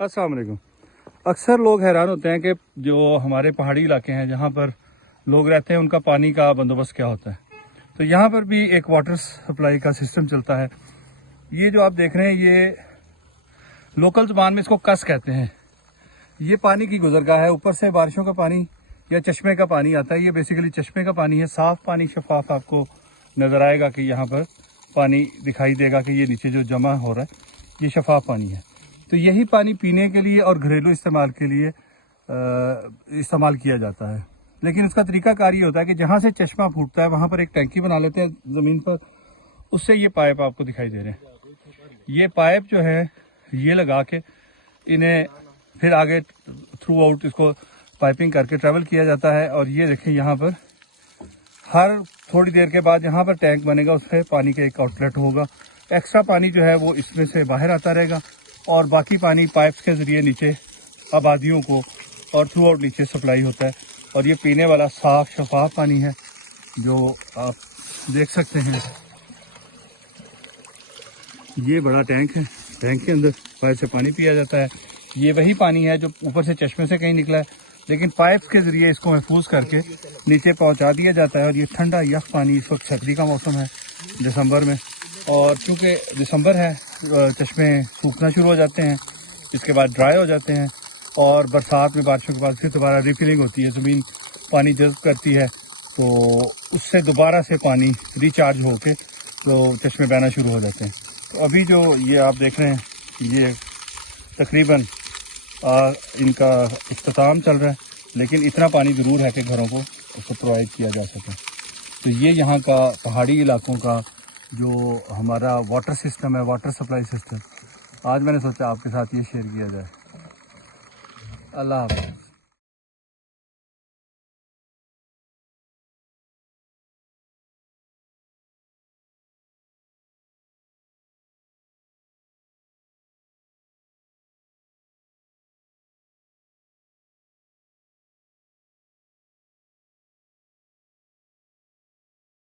अस्सलाम वालेकुम। अक्सर लोग हैरान होते हैं कि जो हमारे पहाड़ी इलाके हैं जहाँ पर लोग रहते हैं उनका पानी का बंदोबस्त क्या होता है। तो यहाँ पर भी एक वाटर सप्लाई का सिस्टम चलता है। ये जो आप देख रहे हैं ये लोकल ज़ुबान में इसको कस कहते हैं। ये पानी की गुजरगाह है, ऊपर से बारिशों का पानी या चश्मे का पानी आता है। ये बेसिकली चश्मे का पानी है, साफ़ पानी, शफाफ आपको नज़र आएगा कि यहाँ पर पानी दिखाई देगा कि ये नीचे जो जमा हो रहा है ये शफाफ पानी है। तो यही पानी पीने के लिए और घरेलू इस्तेमाल के लिए इस्तेमाल किया जाता है। लेकिन उसका तरीकाकार ये होता है कि जहाँ से चश्मा फूटता है वहाँ पर एक टैंकी बना लेते हैं ज़मीन पर, उससे ये पाइप आपको दिखाई दे रहे हैं। ये पाइप जो है ये लगा के इन्हें फिर आगे थ्रू आउट इसको पाइपिंग करके ट्रैवल किया जाता है। और ये देखें यहाँ पर हर थोड़ी देर के बाद यहाँ पर टैंक बनेगा, उससे पानी का एक आउटलेट होगा। एक्स्ट्रा पानी जो है वो इसमें से बाहर आता रहेगा और बाकी पानी पाइप्स के ज़रिए नीचे आबादियों को और थ्रू आउट नीचे सप्लाई होता है। और ये पीने वाला साफ़ शफाफ पानी है जो आप देख सकते हैं। ये बड़ा टैंक है, टैंक के अंदर पाइप से पानी पिया जाता है। ये वही पानी है जो ऊपर से चश्मे से कहीं निकला है, लेकिन पाइप्स के ज़रिए इसको महफूज करके नीचे पहुंचा दिया जाता है। और ये ठंडा यख पानी, इस वक्त सर्दी का मौसम है दिसंबर में, और चूँकि दिसंबर है चश्मे सूखना शुरू हो जाते हैं, इसके बाद ड्राई हो जाते हैं और बरसात में बारिशों के बाद फिर दोबारा रिफिलिंग होती है, ज़मीन पानी जज़्ब करती है तो उससे दोबारा से पानी रिचार्ज होके तो चश्मे बहना शुरू हो जाते हैं। तो अभी जो ये आप देख रहे हैं ये तकरीबन इनका इख्तिताम चल रहा है, लेकिन इतना पानी ज़रूर है कि घरों को उसको प्रोवाइड किया जा सके। तो ये यहाँ का पहाड़ी इलाकों का जो हमारा वाटर सिस्टम है, वाटर सप्लाई सिस्टम, आज मैंने सोचा आपके साथ ये शेयर किया जाए। अल्लाह हाफ़िज़।